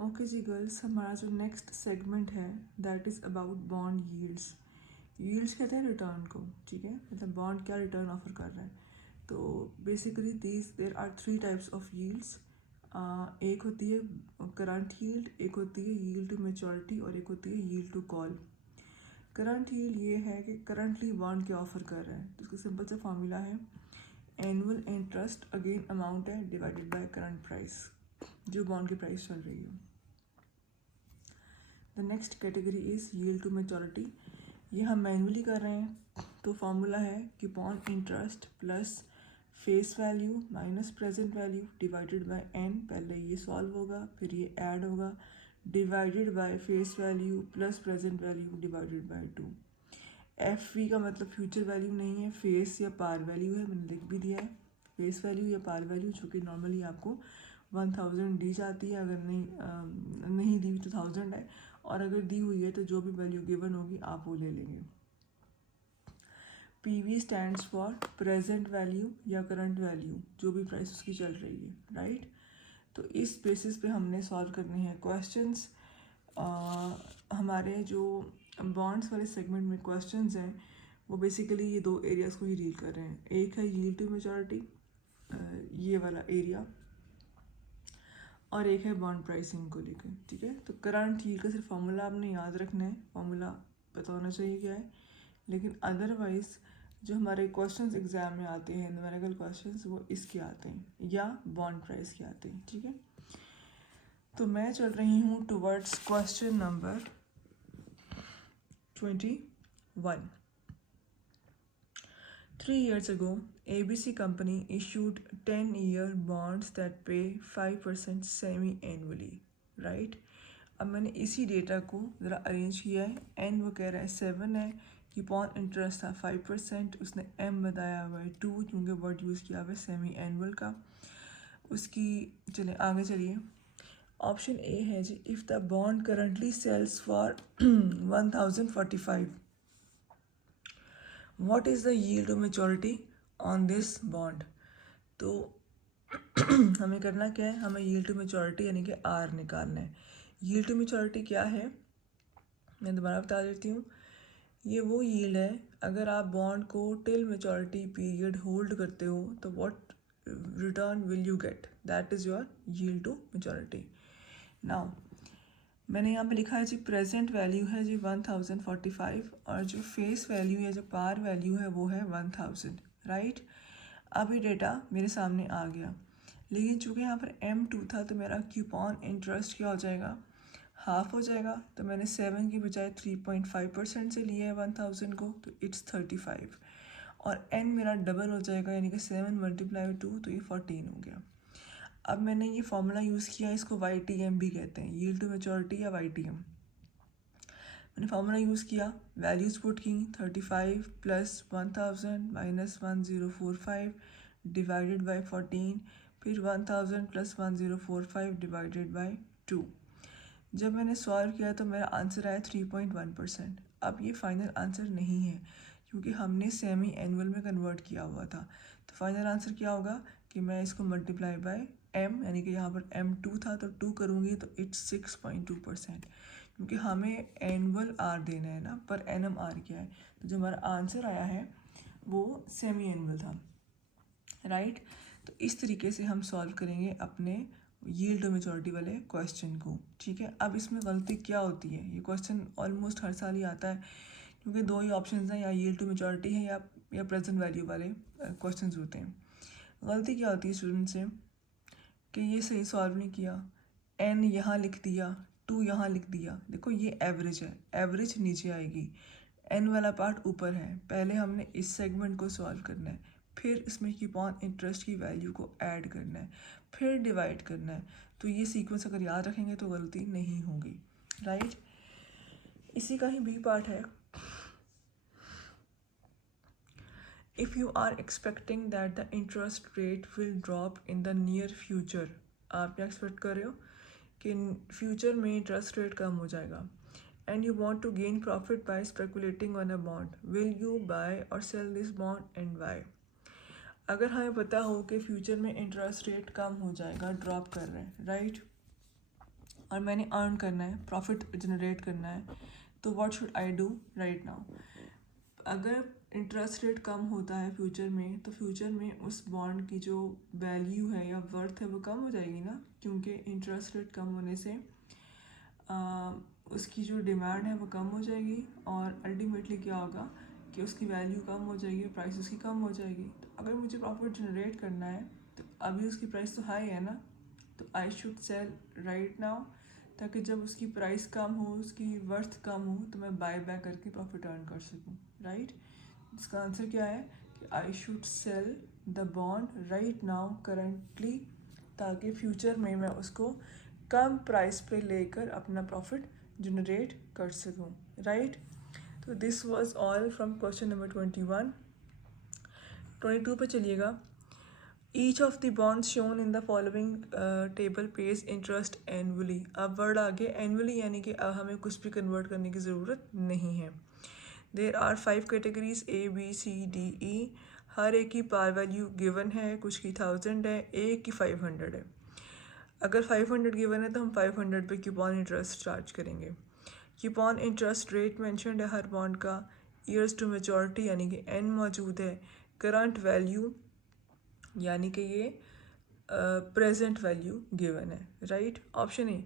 Okay जी girls, हमारा जो next segment है that is about bond yields. Yields कहते हैं रिटर्न को, ठीक है, मतलब बॉन्ड क्या रिटर्न ऑफर कर रहा है। तो basically there are three types of yields. एक होती है करंट यील्ड, एक होती है यील्ड टू मैच्योरिटी और एक होती है yield to call. Current yield ये है कि करंटली बॉन्ड क्या ऑफर कर रहा है, तो इसका सिंपल सा फॉर्मूला है एनुअल इंटरेस्ट अगेन अमाउंट है डिवाइडेड बाय करंट प्राइस, जो बॉन्ड की प्राइस चल रही है। The next category is yield to maturity. ये हम मैनुअली कर रहे हैं, तो फॉर्मूला है कि bond interest plus face value minus present value divided by N. पहले ये सॉल्व होगा, फिर ये ऐड होगा, divided by face value plus present value divided by 2। F V का मतलब फ्यूचर वैल्यू नहीं है, फेस या पार वैल्यू है, मैंने लिख भी दिया है फेस वैल्यू या पार वैल्यू, जो कि नॉर्मली आपको 1000 दी जाती है, अगर नहीं दी तो 1000 है, और अगर दी हुई है तो जो भी वैल्यू गिवन होगी आप वो ले लेंगे। PV stands for present value या करंट वैल्यू, जो भी प्राइस उसकी चल रही है, राइट। तो इस बेसिस पे हमने सॉल्व करने हैं क्वेश्चंस। हमारे जो बॉन्ड्स वाले सेगमेंट में क्वेश्चंस हैं वो बेसिकली ये दो एरियाज़ को ही डील कर रहे हैं। एक है यील्ड टू मैच्योरिटी, ये वाला एरिया, और एक है बॉन्ड प्राइसिंग को लेकर, ठीक है। तो करंट यील्ड का सिर्फ फॉर्मूला आपने याद रखना है, फॉर्मूला पता होना चाहिए क्या है, लेकिन अदरवाइज जो हमारे क्वेश्चंस एग्जाम में आते हैं न्यूमेरिकल क्वेश्चंस, वो इसके आते हैं या बॉन्ड प्राइस के आते हैं, ठीक है। तो मैं चल रही हूँ towards question number 21। 3 years ago, ABC company issued 10-year bonds that pay 5% semi-annually, right? अब मैंने इसी डेटा को ज़रा अरेंज किया है। एन वो कह रहा है 7 है, कीपॉन इंटरेस्ट था 5%, उसने एम बताया हुआ है 2, क्योंकि वर्ड यूज़ किया हुआ है सेमी एनुअल का उसकी। चलिए आगे चलिए। ऑप्शन ए है जी, if the bond currently sells for 1045, what is the yield to maturity on this bond. तो हमें करना क्या है, हमें यील्ड टू मैच्योरिटी यानी कि आर निकालना है। यील्ड टू मैच्योरिटी क्या है, मैं दोबारा बता देती हूँ। ये वो यील्ड है अगर आप बॉन्ड को टिल मैच्योरिटी पीरियड होल्ड करते हो तो what return will you get, that is your yield to maturity. Now मैंने यहाँ पे लिखा है जी प्रेजेंट वैल्यू है जी 1045, और जो फेस वैल्यू है, जो पार वैल्यू है वो है 1000, राइट। अब ये डेटा मेरे सामने आ गया, लेकिन चूँकि यहाँ पर M2 था तो मेरा क्यूपॉन इंटरेस्ट क्या हो जाएगा, हाफ हो जाएगा। तो मैंने 7 की बजाय 3.5% से लिया है 1000 को, तो इट्स 35, और n मेरा डबल हो जाएगा यानी कि 7 × 2, तो ये 14 हो गया। अब मैंने ये फॉर्मूला यूज़ किया, इसको YTM भी कहते हैं, यील्ड टू मैच्योरिटी या YTM। मैंने फार्मूला यूज़ किया, वैल्यूज़ पुट की, 35 प्लस 1000 माइनस 1045 डिवाइडेड बाई 14, फिर 1000 प्लस 1045 डिवाइडेड बाई 2। जब मैंने सॉल्व किया तो मेरा आंसर आया 3.1%। अब ये फाइनल आंसर नहीं है क्योंकि हमने सेमी एनुअल में कन्वर्ट किया हुआ था। तो फाइनल आंसर क्या होगा कि मैं इसको मल्टीप्लाई बाय m, यानी कि यहाँ पर M2 था तो 2 करूँगी तो इट्स 6.2%, क्योंकि हमें एनुअल आर देना है ना, पर एनम आर क्या है। तो जो हमारा आंसर आया है वो सेमी एनुअल था, राइट। तो इस तरीके से हम सॉल्व करेंगे अपने यील्ड टू मैच्योरिटी वाले क्वेश्चन को, ठीक है। अब इसमें गलती क्या होती है, ये क्वेश्चन ऑलमोस्ट हर साल ही आता है, क्योंकि दो ही ऑप्शन हैं, या यील्ड टू मैच्योरिटी है या प्रेजेंट वैल्यू वाले क्वेश्चन होते हैं। गलती क्या होती है स्टूडेंट से कि ये सही सॉल्व नहीं किया, एन यहाँ लिख दिया, 2 यहाँ लिख दिया। देखो ये एवरेज है, एवरेज नीचे आएगी, एन वाला पार्ट ऊपर है। पहले हमने इस सेगमेंट को सॉल्व करना है, फिर इसमें कीपॉन इंटरेस्ट की वैल्यू को ऐड करना है, फिर डिवाइड करना है। तो ये सीक्वेंस अगर याद रखेंगे तो गलती नहीं होगी, राइट। इसी का ही बी पार्ट है, if you are expecting that the interest rate will drop in the near future, आप क्या एक्सपेक्ट कर रहे हो कि फ्यूचर में इंटरेस्ट रेट कम हो जाएगा, and you want to gain profit by speculating on a bond, will you buy or sell this bond and why। अगर हमें पता हो कि फ्यूचर में इंटरेस्ट रेट कम हो जाएगा, ड्रॉप कर रहे हैं, राइट, और मैंने अर्न करना है, प्रॉफिट जनरेट करना है, तो what should I do right now? अगर इंटरेस्ट रेट कम होता है फ्यूचर में, तो फ्यूचर में उस बॉन्ड की जो वैल्यू है या वर्थ है वो कम हो जाएगी ना, क्योंकि इंटरेस्ट रेट कम होने से उसकी जो डिमांड है वो कम हो जाएगी और अल्टीमेटली क्या होगा कि उसकी वैल्यू कम हो जाएगी, प्राइस उसकी कम हो जाएगी। तो अगर मुझे प्रॉफिट जनरेट करना है तो अभी उसकी प्राइस तो हाई है ना, तो I should sell right now, ताकि जब उसकी प्राइस कम हो, उसकी वर्थ कम हो, तो मैं बाय बैक करके प्रॉफिट अर्न कर सकूँ, राइट। इसका आंसर क्या है कि I should sell the bond right now currently, ताकि फ्यूचर में मैं उसको कम प्राइस पे लेकर अपना प्रॉफिट जनरेट कर सकूँ, राइट। तो this was all from question number 21। 22 पे चलिएगा। Each of the bonds shown in the following table page interest annually. अब वर्ड आगे एनुअली, यानी कि अब हमें कुछ भी कन्वर्ट करने की ज़रूरत नहीं है। There are 5 categories A B C D E। हर एक की पार वैल्यू गिवन है, कुछ की 1000 है, एक की 500 है। अगर 500 गिवन है तो हम 500 पे क्यूपॉन इंटरेस्ट चार्ज करेंगे। क्यूपॉन इंटरेस्ट रेट मेंशन्ड है हर बॉन्ड का। ईयर्स टू मेचोरिटी यानी कि n मौजूद है। करंट वैल्यू यानी कि ये प्रेजेंट वैल्यू गिवन है, right. Option A,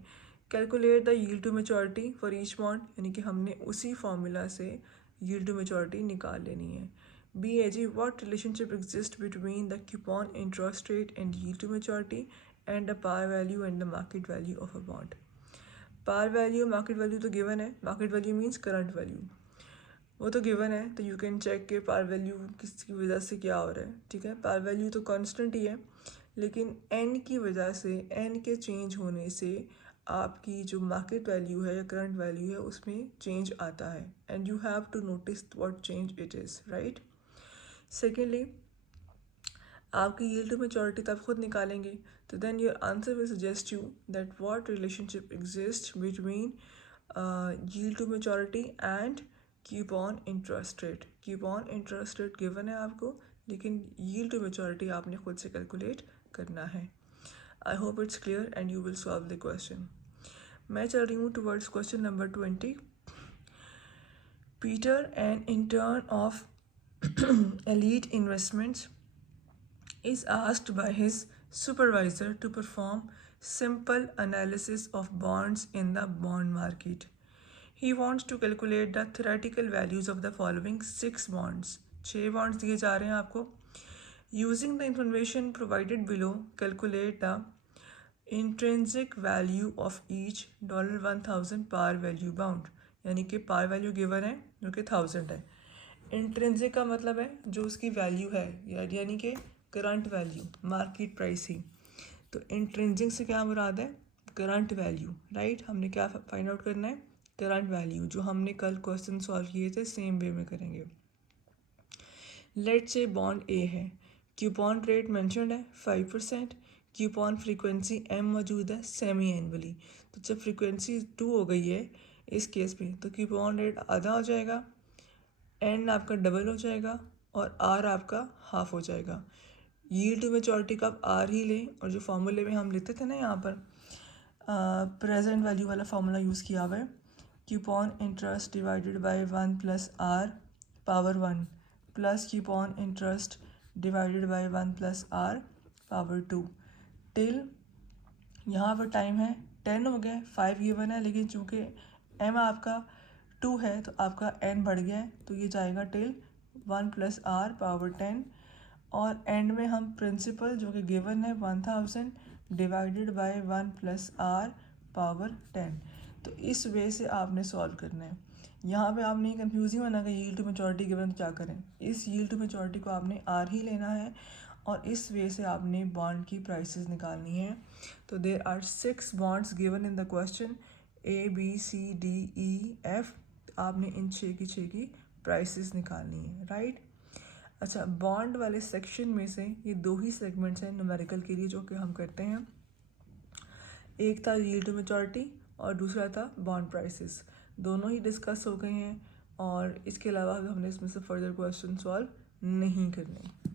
calculate the yield to maturity for each bond, यानी कि हमने उसी फॉर्मूला से यील्ड टू मेचोरिटी निकाल लेनी है। बी ए जी, what relationship exist between the coupon interest rate and yield to maturity and the par value and the market value of a bond. Par value market value तो given है, market value means current value, वो तो given है, तो you can check के par value किसकी वजह से क्या हो रहा है, ठीक है। पार वैल्यू तो कांस्टेंट ही है, लेकिन एन की वजह से, एन के चेंज होने से आपकी जो मार्केट वैल्यू है या करंट वैल्यू है उसमें चेंज आता है, and you have to notice what change it is, right. Secondly, आपकी यील्ड टू मैच्योरिटी तब खुद निकालेंगे, तो then your answer will suggest you that what relationship exist between yield to maturity and coupon interest rate. Coupon interest rate given है आपको, लेकिन yield to maturity आपने खुद से कैलकुलेट करना है। I hope it's clear and you will solve the question. मैं चल रही हूँ towards question number 20। Peter, an intern of elite investments, is asked by his supervisor to perform simple analysis of bonds in the bond market. He wants to calculate the theoretical values of the following 6 bonds. 6 bonds दिए जा रहे हैं आपको. Using the information provided below, calculate the intrinsic value of each $1000 par value bond. यानी कि par value given है जो कि 1000 है. इंट्रेंसिक का मतलब है जो उसकी वैल्यू है, यानी कि करंट वैल्यू, मार्केट प्राइस ही। तो इंट्रेंसिक से क्या मुराद है? Current value, right. हमने क्या फाइंड आउट करना है? करंट वैल्यू, जो हमने कल क्वेश्चन सॉल्व किए थे सेम वे में करेंगे। लेट्स से बॉन्ड ए है, क्यूपॉन रेट मेंशन्ड है 5%, क्यूपॉन फ्रीक्वेंसी एम मौजूद है सेमी एनुअली। तो जब फ्रीक्वेंसी 2 हो गई है इस केस में, तो क्यूपॉन रेट आधा हो जाएगा, एन आपका डबल हो जाएगा और आर आपका हाफ हो जाएगा। यील्ड टू मैच्योरिटी का आप आर ही लें, और जो फॉर्मूले में हम लेते थे ना यहाँ पर प्रेजेंट वैल्यू वाला फार्मूला यूज़ किया हुआ है, coupon interest divided by 1 + r power 1 plus coupon interest divided by 1 + r power 2 till यहाँ पर टाइम है 10 हो गया, 5 गिवन है, लेकिन चूँकि एम आपका 2 है तो आपका एन बढ़ गया है, तो ये जाएगा टिल 1 + आर पावर 10, और एंड में हम प्रिंसिपल जो कि गिवन है 1000 डिवाइडेड बाय 1 + आर पावर 10। तो इस वे से आपने सॉल्व करना है। यहाँ पे आप नहीं कंफ्यूज ही होना कि यील्ड टू मैच्योरिटी गिवन तो क्या करें। इस यील्ड टू मैच्योरिटी को आपने आर ही लेना है और इस वे से आपने बॉन्ड की प्राइसेस निकालनी है। तो there are 6 bonds given in the question A B C D E F। आपने इन 6 की प्राइसेस निकालनी है, राइट। अच्छा, बॉन्ड वाले सेक्शन में से ये 2 ही सेगमेंट्स हैं न्यूमेरिकल के लिए जो कि हम करते हैं। एक था यील्ड टू मैच्योरिटी और दूसरा था बॉन्ड प्राइसेस। दोनों ही डिस्कस हो गए हैं और इसके अलावा हमने इसमें से फर्दर क्वेश्चन सॉल्व नहीं करने।